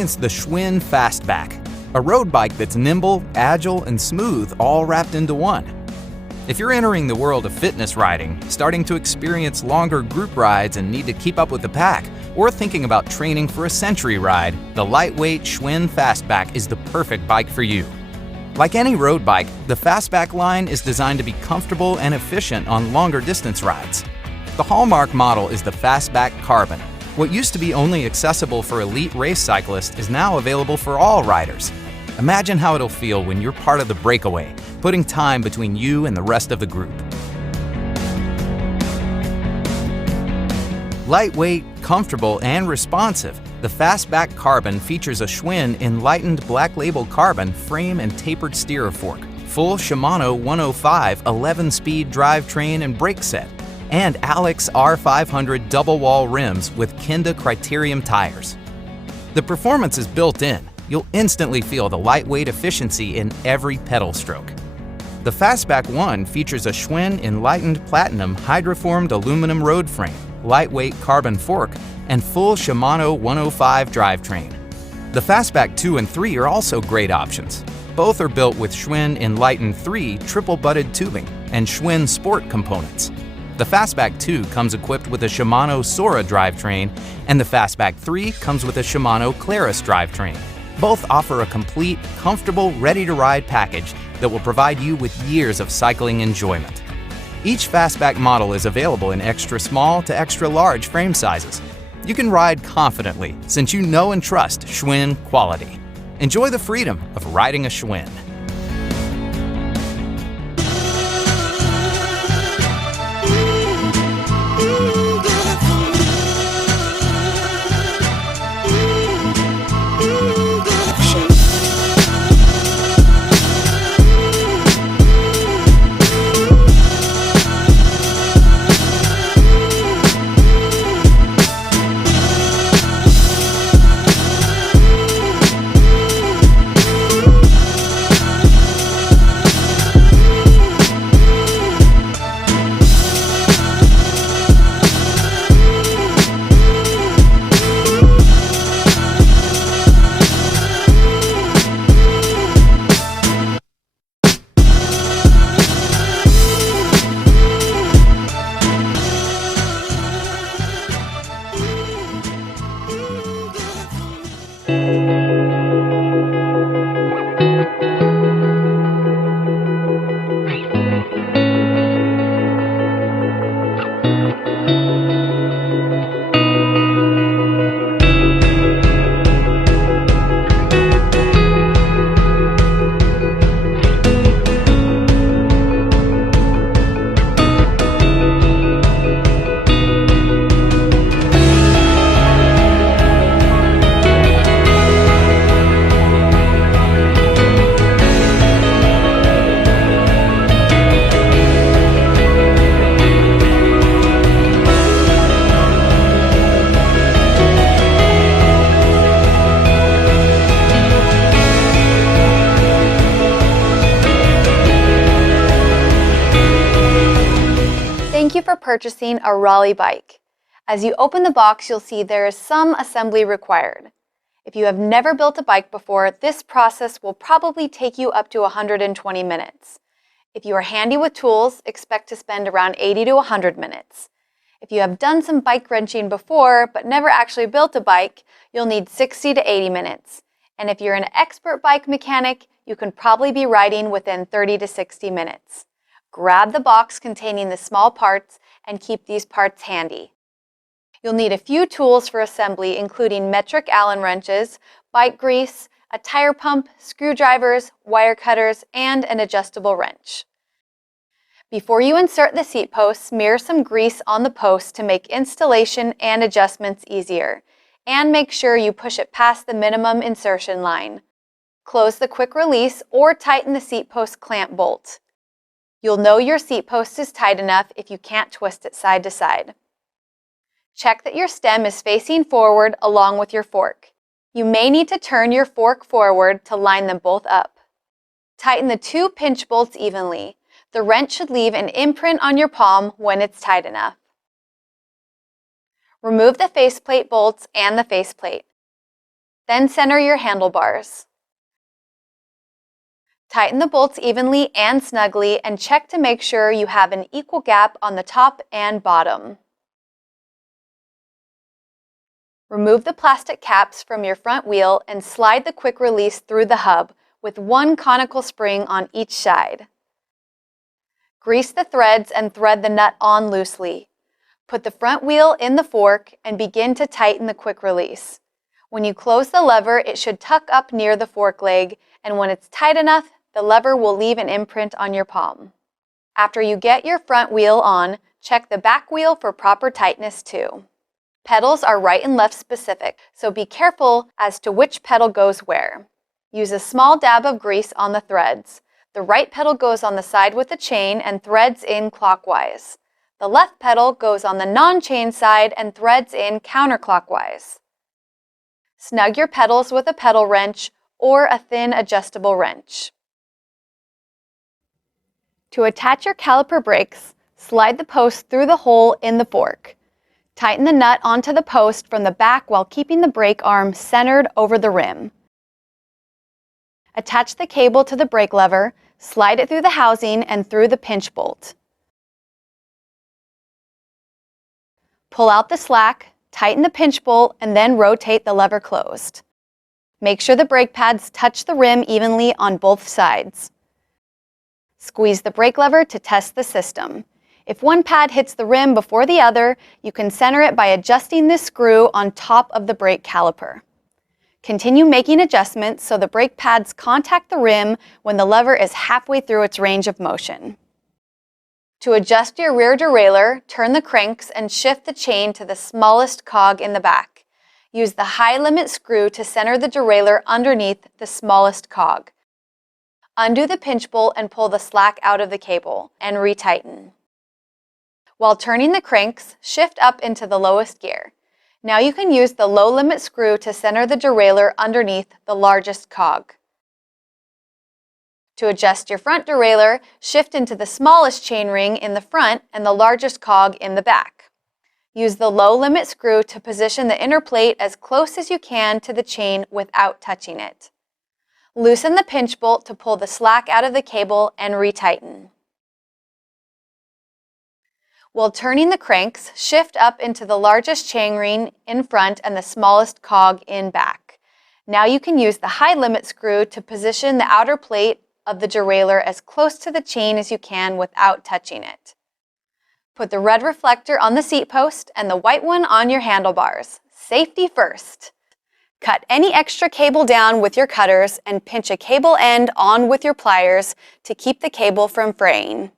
experience the Schwinn Fastback, a road bike that's nimble, agile, and smooth, all wrapped into one. If you're entering the world of fitness riding, starting to experience longer group rides and need to keep up with the pack, or thinking about training for a century ride, the lightweight Schwinn Fastback is the perfect bike for you. Like any road bike, the Fastback line is designed to be comfortable and efficient on longer distance rides. The hallmark model is the Fastback Carbon. What used to be only accessible for elite race cyclists is now available for all riders. Imagine how it'll feel when you're part of the breakaway, putting time between you and the rest of the group. Lightweight, comfortable, and responsive, the Fastback Carbon features a Schwinn enlightened Black Label carbon frame and tapered steerer fork, full Shimano 105 11-speed drivetrain and brake set, and Alex R500 double-wall rims with Kenda Criterium tires. The performance is built in. You'll instantly feel the lightweight efficiency in every pedal stroke. The Fastback 1 features a Schwinn Enlightened Platinum hydroformed aluminum road frame, lightweight carbon fork, and full Shimano 105 drivetrain. The Fastback 2 and 3 are also great options. Both are built with Schwinn Enlightened 3 triple-butted tubing and Schwinn Sport components. The Fastback 2 comes equipped with a Shimano Sora drivetrain, and the Fastback 3 comes with a Shimano Claris drivetrain. Both offer a complete, comfortable, ready-to-ride package that will provide you with years of cycling enjoyment. Each Fastback model is available in extra small to extra large frame sizes. You can ride confidently since you know and trust Schwinn quality. Enjoy the freedom of riding a Schwinn. Thank you for purchasing a Raleigh bike. As you open the box, you'll see there is some assembly required. If you have never built a bike before, this process will probably take you up to 120 minutes. If you are handy with tools, expect to spend around 80 to 100 minutes. If you have done some bike wrenching before, but never actually built a bike, you'll need 60 to 80 minutes. And if you're an expert bike mechanic, you can probably be riding within 30 to 60 minutes. Grab the box containing the small parts and keep these parts handy. You'll need a few tools for assembly, including metric Allen wrenches, bike grease, a tire pump, screwdrivers, wire cutters, and an adjustable wrench. Before you insert the seat post, smear some grease on the post to make installation and adjustments easier, and make sure you push it past the minimum insertion line. Close the quick release or tighten the seat post clamp bolt. You'll know your seat post is tight enough if you can't twist it side to side. Check that your stem is facing forward along with your fork. You may need to turn your fork forward to line them both up. Tighten the two pinch bolts evenly. The wrench should leave an imprint on your palm when it's tight enough. Remove the faceplate bolts and the faceplate. Then center your handlebars. Tighten the bolts evenly and snugly and check to make sure you have an equal gap on the top and bottom. Remove the plastic caps from your front wheel and slide the quick release through the hub with one conical spring on each side. Grease the threads and thread the nut on loosely. Put the front wheel in the fork and begin to tighten the quick release. When you close the lever, it should tuck up near the fork leg, and when it's tight enough, the lever will leave an imprint on your palm. After you get your front wheel on, check the back wheel for proper tightness too. Pedals are right and left specific, so be careful as to which pedal goes where. Use a small dab of grease on the threads. The right pedal goes on the side with the chain and threads in clockwise. The left pedal goes on the non-chain side and threads in counterclockwise. Snug your pedals with a pedal wrench or a thin adjustable wrench. To attach your caliper brakes, slide the post through the hole in the fork. Tighten the nut onto the post from the back while keeping the brake arm centered over the rim. Attach the cable to the brake lever, slide it through the housing and through the pinch bolt. Pull out the slack, tighten the pinch bolt, and then rotate the lever closed. Make sure the brake pads touch the rim evenly on both sides. Squeeze the brake lever to test the system. If one pad hits the rim before the other, you can center it by adjusting this screw on top of the brake caliper. Continue making adjustments so the brake pads contact the rim when the lever is halfway through its range of motion. To adjust your rear derailleur, turn the cranks and shift the chain to the smallest cog in the back. Use the high limit screw to center the derailleur underneath the smallest cog. Undo the pinch bolt and pull the slack out of the cable, and retighten. While turning the cranks, shift up into the lowest gear. Now you can use the low limit screw to center the derailleur underneath the largest cog. To adjust your front derailleur, shift into the smallest chainring in the front and the largest cog in the back. Use the low limit screw to position the inner plate as close as you can to the chain without touching it. Loosen the pinch bolt to pull the slack out of the cable and retighten. While turning the cranks, shift up into the largest chainring in front and the smallest cog in back. Now you can use the high limit screw to position the outer plate of the derailleur as close to the chain as you can without touching it. Put the red reflector on the seat post and the white one on your handlebars. Safety first. Cut any extra cable down with your cutters and pinch a cable end on with your pliers to keep the cable from fraying.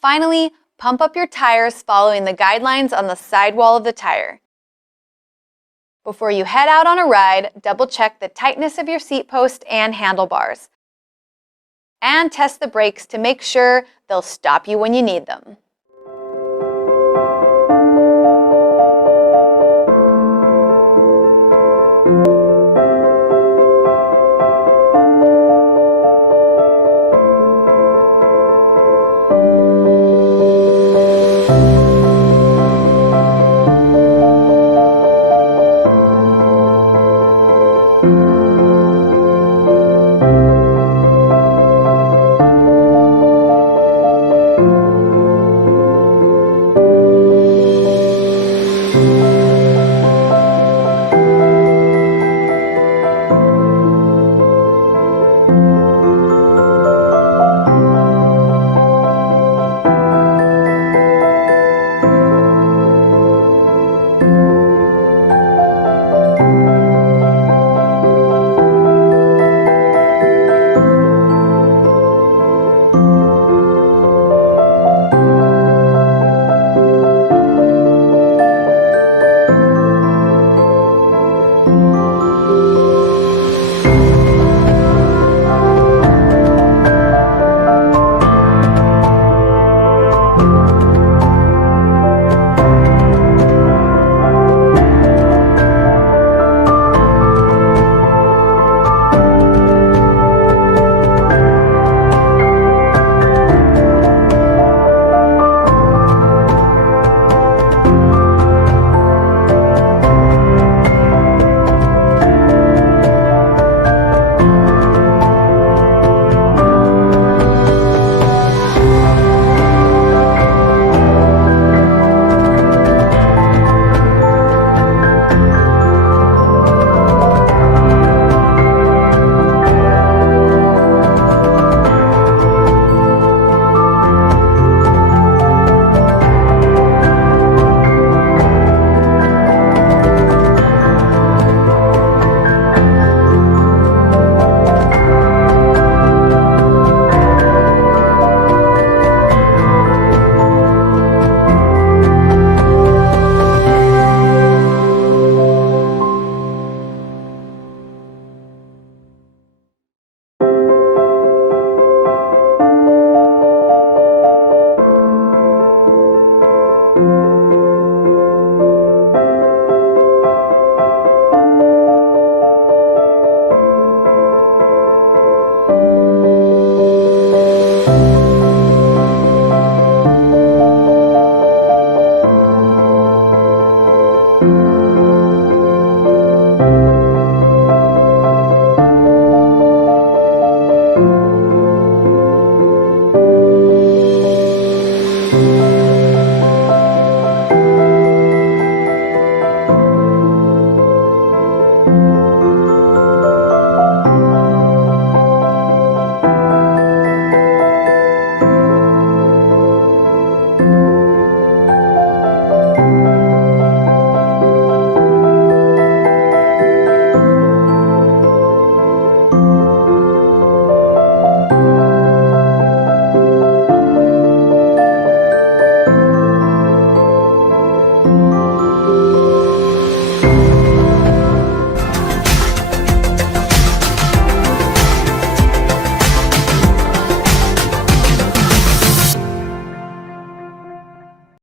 Finally, pump up your tires following the guidelines on the sidewall of the tire. Before you head out on a ride, double check the tightness of your seat post and handlebars. And test the brakes to make sure they'll stop you when you need them.